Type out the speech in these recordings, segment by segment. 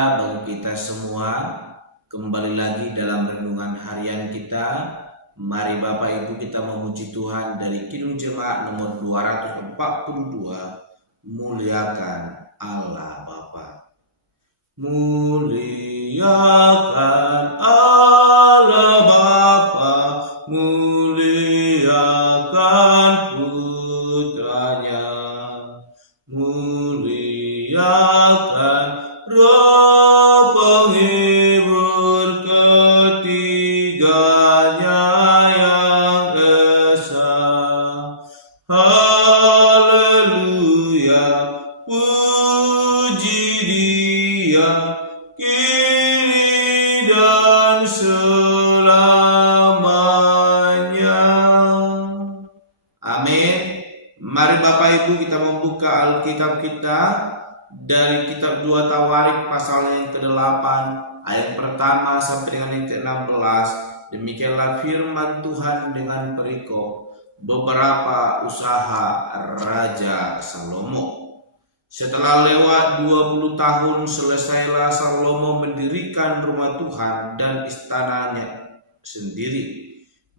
bagi kita semua. Kembali lagi dalam renungan harian kita. Mari Bapak Ibu kita memuji Tuhan dari Kidung Jemaat nomor 242. Muliakan Allah Bapa. Muliakan Allah Bapa, muliakan Putranya, muliakan Roh Penghibur ketiganya yang esa. Haleluya, puji Dia kini dan selamanya. Amin. Mari Bapak Ibu kita membuka Alkitab kita dari kitab 2 Tawarik pasal yang ke-8 ayat pertama sampai dengan yang ke-16. Demikianlah firman Tuhan dengan perikop beberapa usaha Raja Salomo. Setelah lewat 20 tahun selesailah Salomo mendirikan rumah Tuhan dan istananya sendiri.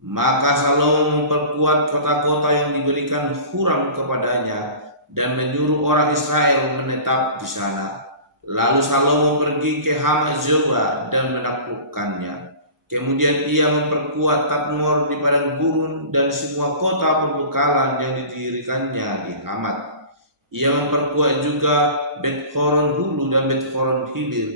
Maka Salomo memperkuat kota-kota yang diberikan Huram kepadanya dan menyuruh orang Israel menetap di sana. Lalu Salomo pergi ke Hamat Zoba dan menaklukkannya. Kemudian ia memperkuat Tadmor di padang gurun dan semua kota perbekalan yang didirikannya di Hamat. Ia memperkuat juga Bet-horon Hulu dan Bet-horon Hilir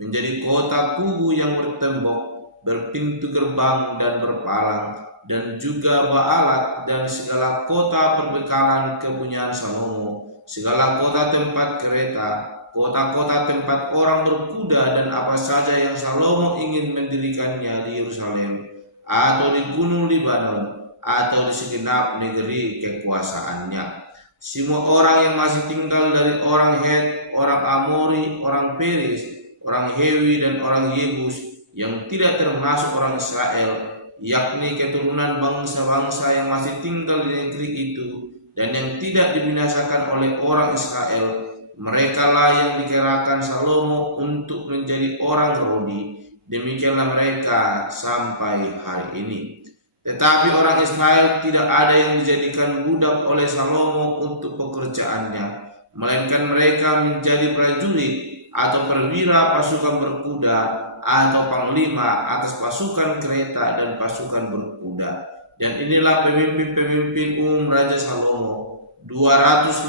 menjadi kota kubu yang bertembok, berpintu gerbang dan berpalang, dan juga Baalat dan segala kota perbekalan kepunyaan Salomo, segala kota tempat kereta, kota-kota tempat orang berkuda, dan apa saja yang Salomo ingin mendirikannya di Yerusalem atau di gunung Libanon atau di segenap negeri kekuasaannya. Semua orang yang masih tinggal dari orang Het, orang Amori, orang Peris, orang Hewi, dan orang Yebus yang tidak termasuk orang Israel, yakni keturunan bangsa-bangsa yang masih tinggal di negeri itu dan yang tidak dibinasakan oleh orang Israel, merekalah yang dikerahkan Salomo untuk menjadi orang Rohani. Demikianlah mereka sampai hari ini. Tetapi orang Israel tidak ada yang dijadikan budak oleh Salomo untuk pekerjaannya, melainkan mereka menjadi prajurit atau perwira pasukan berkuda atau panglima atas pasukan kereta dan pasukan berkuda. Dan inilah pemimpin-pemimpin umum Raja Salomo, 250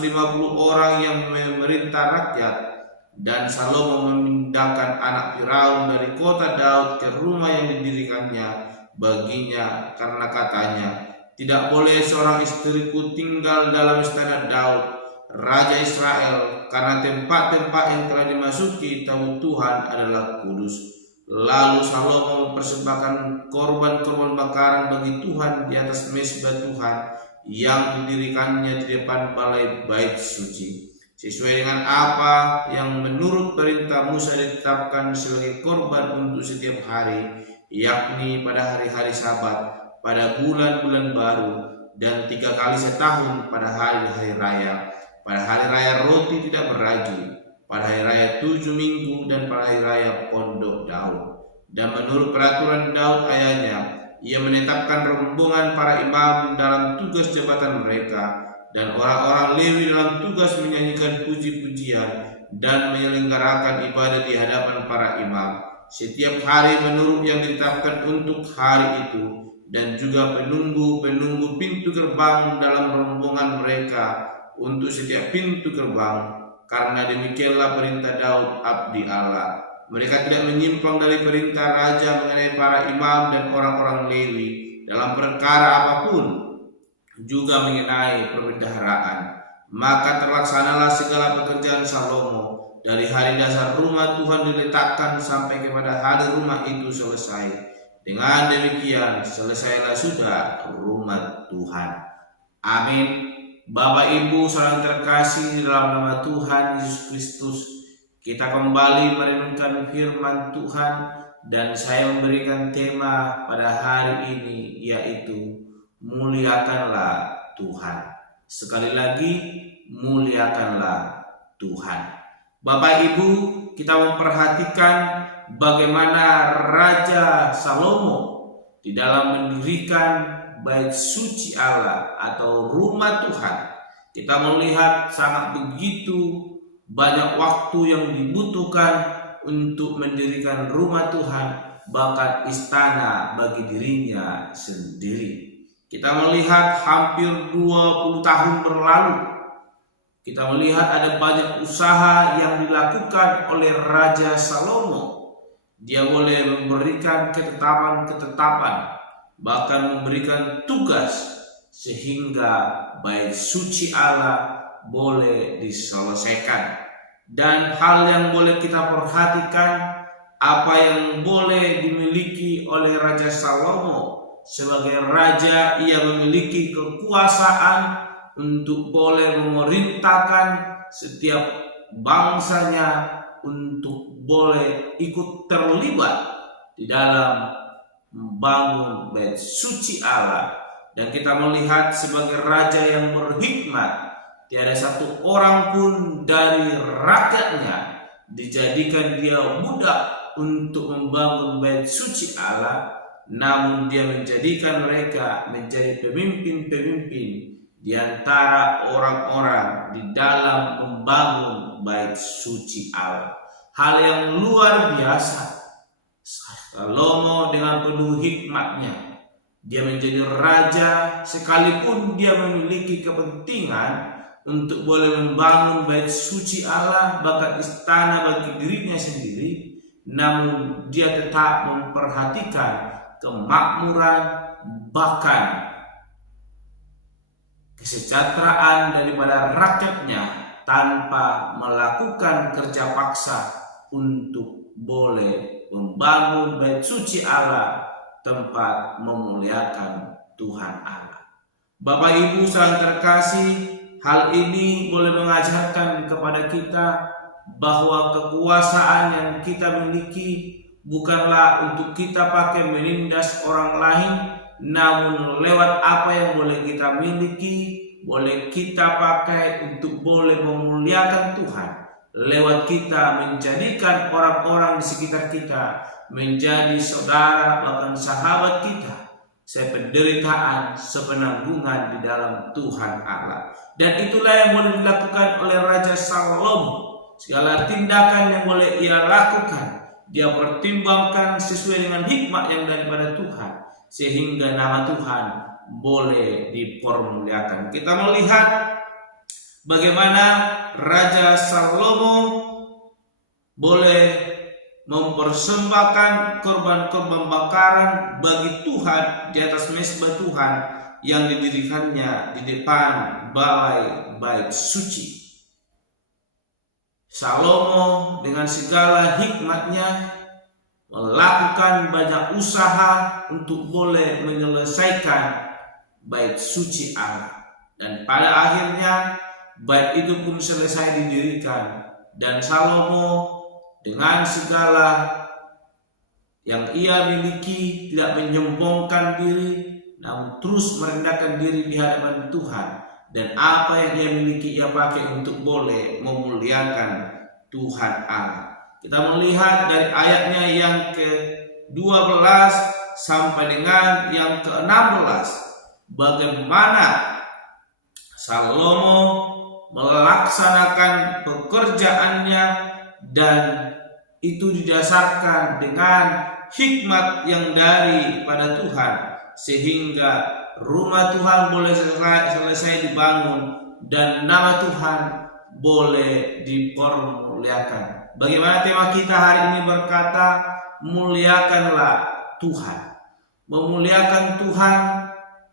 orang yang memerintah rakyat. Dan Salomo memindahkan anak Firaun dari kota Daud ke rumah yang didirikannya baginya, karena katanya, tidak boleh seorang istriku tinggal dalam istana Daud, Raja Israel, karena tempat-tempat yang telah dimasuki tahu Tuhan adalah kudus. Lalu Salomo mempersembahkan korban-korban bakaran bagi Tuhan di atas mezbah Tuhan yang didirikannya di depan balai bait suci, sesuai dengan apa yang menurut perintah Musa ditetapkan sebagai korban untuk setiap hari, yakni pada hari-hari Sabat, pada bulan-bulan baru, dan 3 kali setahun pada hari-hari raya, pada hari raya roti tidak beragi, pada hari raya 7 minggu, dan pada hari raya pondok Daud. Dan menurut peraturan Daud ayahnya, ia menetapkan rombongan para imam dalam tugas jabatan mereka, dan orang-orang Lewi dalam tugas menyanyikan puji-pujian dan menyelenggarakan ibadah di hadapan para imam setiap hari menurut yang ditetapkan untuk hari itu, dan juga penunggu-penunggu pintu gerbang dalam rombongan mereka untuk setiap pintu gerbang, karena demikianlah perintah Daud abdi Allah. Mereka tidak menyimpang dari perintah raja mengenai para imam dan orang-orang Lewi dalam perkara apapun, juga mengenai perbendaharaan. Maka terlaksanalah segala pekerjaan Salomo dari hari dasar rumah Tuhan diletakkan sampai kepada hari rumah itu selesai. Dengan demikian selesailah sudah rumah Tuhan. Amin. Bapak Ibu saudara terkasih di dalam nama Tuhan Yesus Kristus, kita kembali merenungkan firman Tuhan, dan saya memberikan tema pada hari ini, yaitu muliakanlah Tuhan. Sekali lagi, muliakanlah Tuhan. Bapak Ibu, kita memperhatikan bagaimana Raja Salomo di dalam mendirikan bait suci Allah atau rumah Tuhan. Kita melihat sangat begitu banyak waktu yang dibutuhkan untuk mendirikan rumah Tuhan, bahkan istana bagi dirinya sendiri. Kita melihat hampir 20 tahun berlalu. Kita melihat ada banyak usaha yang dilakukan oleh Raja Salomo. Dia boleh memberikan ketetapan-ketetapan, bahkan memberikan tugas sehingga bait suci Allah boleh diselesaikan. Dan hal yang boleh kita perhatikan, apa yang boleh dimiliki oleh Raja Salomo. Sebagai raja, ia memiliki kekuasaan untuk boleh memerintahkan setiap bangsanya untuk boleh ikut terlibat di dalam membangun bait suci Allah. Dan kita melihat sebagai raja yang berhikmat, tiada satu orang pun dari rakyatnya dijadikan dia budak untuk membangun bait suci Allah, namun dia menjadikan mereka menjadi pemimpin-pemimpin di antara orang-orang di dalam membangun bait suci Allah. Hal yang luar biasa. Salomo dengan penuh hikmatnya, dia menjadi raja sekalipun dia memiliki kepentingan untuk boleh membangun bait suci Allah, bahkan istana bagi dirinya sendiri, namun dia tetap memperhatikan kemakmuran, bahkan kesejahteraan daripada rakyatnya tanpa melakukan kerja paksa untuk boleh membangun bait suci Allah, tempat memuliakan Tuhan Allah. Bapak Ibu saudara terkasih, hal ini boleh mengajarkan kepada kita bahwa kekuasaan yang kita miliki bukanlah untuk kita pakai menindas orang lain, namun lewat apa yang boleh kita miliki, boleh kita pakai untuk boleh memuliakan Tuhan. Lewat kita menjadikan orang-orang di sekitar kita menjadi saudara, bahkan sahabat kita, sependeritaan, sepenanggungan di dalam Tuhan Allah. Dan itulah yang boleh dilakukan oleh Raja Salomo. Segala tindakan yang boleh ia lakukan, dia pertimbangkan sesuai dengan hikmat yang daripada Tuhan, sehingga nama Tuhan boleh dipermuliakan. Kita melihat bagaimana Raja Salomo boleh mempersembahkan korban-korban bakaran bagi Tuhan di atas mezbah Tuhan yang didirikannya di depan balai bait suci. Salomo dengan segala hikmatnya melakukan banyak usaha untuk boleh menyelesaikan bait suci Allah. Dan pada akhirnya bait itu pun selesai didirikan. Dan Salomo dengan segala yang ia miliki tidak menyombongkan diri, namun terus merendahkan diri di hadapan Tuhan. Dan apa yang ia miliki ia pakai untuk boleh memuliakan Tuhan Allah. Kita melihat dari ayatnya yang ke-12 sampai dengan yang ke-16, bagaimana Salomo melaksanakan pekerjaannya, dan itu didasarkan dengan hikmat yang daripada Tuhan, sehingga rumah Tuhan boleh selesai dibangun dan nama Tuhan boleh dipermuliakan. Bagaimana tema kita hari ini berkata, muliakanlah Tuhan. Memuliakan Tuhan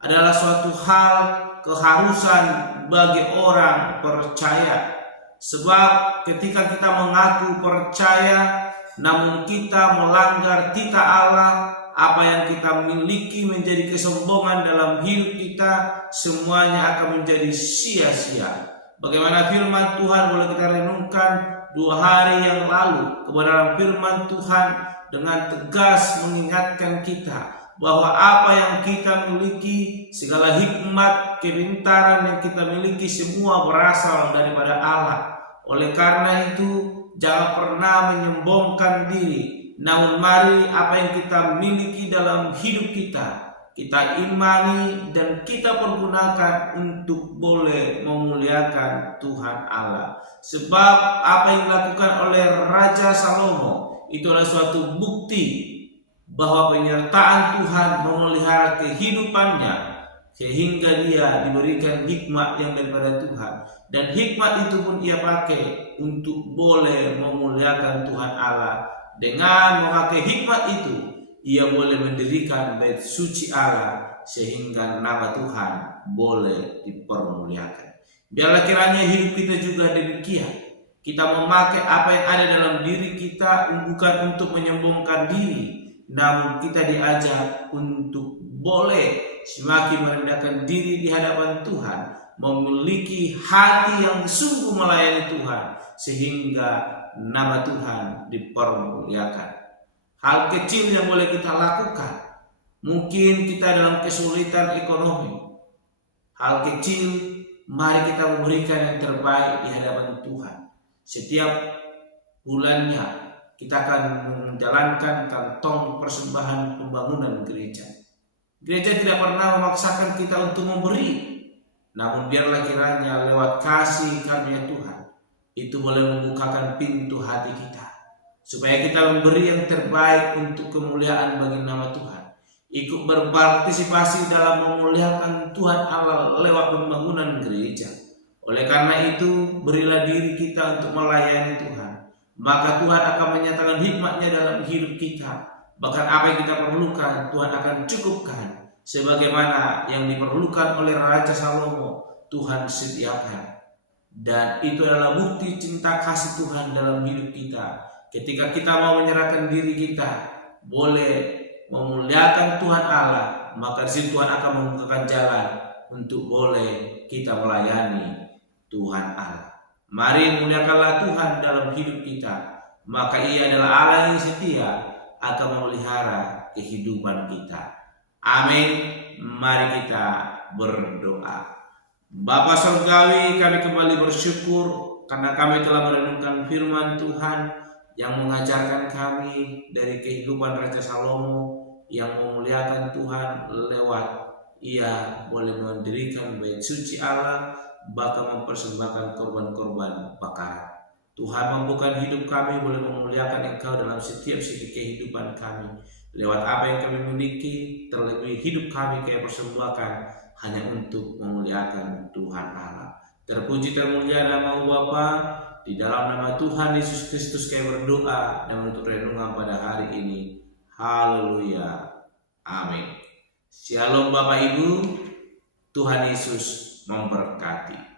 adalah suatu hal keharusan bagi orang percaya. Sebab ketika kita mengaku percaya namun kita melanggar titah Allah, apa yang kita miliki menjadi kesombongan dalam hidup kita, semuanya akan menjadi sia-sia. Bagaimana firman Tuhan boleh kita renungkan 2 hari yang lalu. Kebenaran firman Tuhan dengan tegas mengingatkan kita bahwa apa yang kita miliki, segala hikmat, kepintaran yang kita miliki semua berasal daripada Allah. Oleh karena itu, Jangan pernah menyombongkan diri. Namun mari apa yang kita miliki dalam hidup kita imani dan kita pergunakan untuk boleh memuliakan Tuhan Allah. Sebab apa yang dilakukan oleh Raja Salomo itu adalah suatu bukti bahwa penyertaan Tuhan memelihara kehidupannya sehingga dia diberikan hikmat yang daripada Tuhan, dan hikmat itu pun ia pakai untuk boleh memuliakan Tuhan Allah. Dengan memakai hikmat itu ia boleh mendirikan bait suci Allah sehingga nama Tuhan boleh dipermuliakan. Biarlah kiranya hidup kita juga demikian. Kita memakai apa yang ada dalam diri kita bukan untuk menyombongkan diri, namun kita diajak untuk boleh semakin merendahkan diri di hadapan Tuhan, memiliki hati yang sungguh melayani Tuhan sehingga nama Tuhan dipermuliakan. Hal kecil yang boleh kita lakukan, mungkin kita dalam kesulitan ekonomi, hal kecil, mari kita memberikan yang terbaik di hadapan Tuhan. Setiap bulannya kita akan menjalankan kantong persembahan pembangunan gereja. Gereja tidak pernah memaksakan kita untuk memberi, namun biarlah kiranya lewat kasih karunia Tuhan itu boleh membukakan pintu hati kita, supaya kita memberi yang terbaik untuk kemuliaan bagi nama Tuhan, ikut berpartisipasi dalam memuliakan Tuhan Allah lewat pembangunan gereja. Oleh karena itu, berilah diri kita untuk melayani Tuhan, maka Tuhan akan menyatakan hikmatnya dalam hidup kita. Bahkan apa yang kita perlukan Tuhan akan cukupkan, sebagaimana yang diperlukan oleh Raja Salomo Tuhan sediakan. Dan itu adalah bukti cinta kasih Tuhan dalam hidup kita. Ketika kita mau menyerahkan diri kita, boleh memuliakan Tuhan Allah, maka di situ Tuhan akan membukakan jalan untuk boleh kita melayani Tuhan Allah. Mari muliakanlah Tuhan dalam hidup kita, maka Ia adalah Allah yang setia akan memelihara kehidupan kita. Amin. Mari kita berdoa. Bapa Surgawi, kami kembali bersyukur karena kami telah merenungkan firman Tuhan yang mengajarkan kami dari kehidupan Raja Salomo yang memuliakan Tuhan lewat ia boleh mendirikan bait suci Allah, bahkan mempersembahkan korban-korban bakaran. Tuhan, mampukan hidup kami boleh memuliakan Engkau dalam setiap segi kehidupan kami. Lewat apa yang kami miliki, terlebih hidup kami kami persembahkan hanya untuk memuliakan Tuhan Allah. Terpuji termulia nama Bapa, di dalam nama Tuhan Yesus Kristus kami berdoa dan menutup renungan pada hari ini. Haleluya. Amin. Shalom Bapak Ibu, Tuhan Yesus memberkati.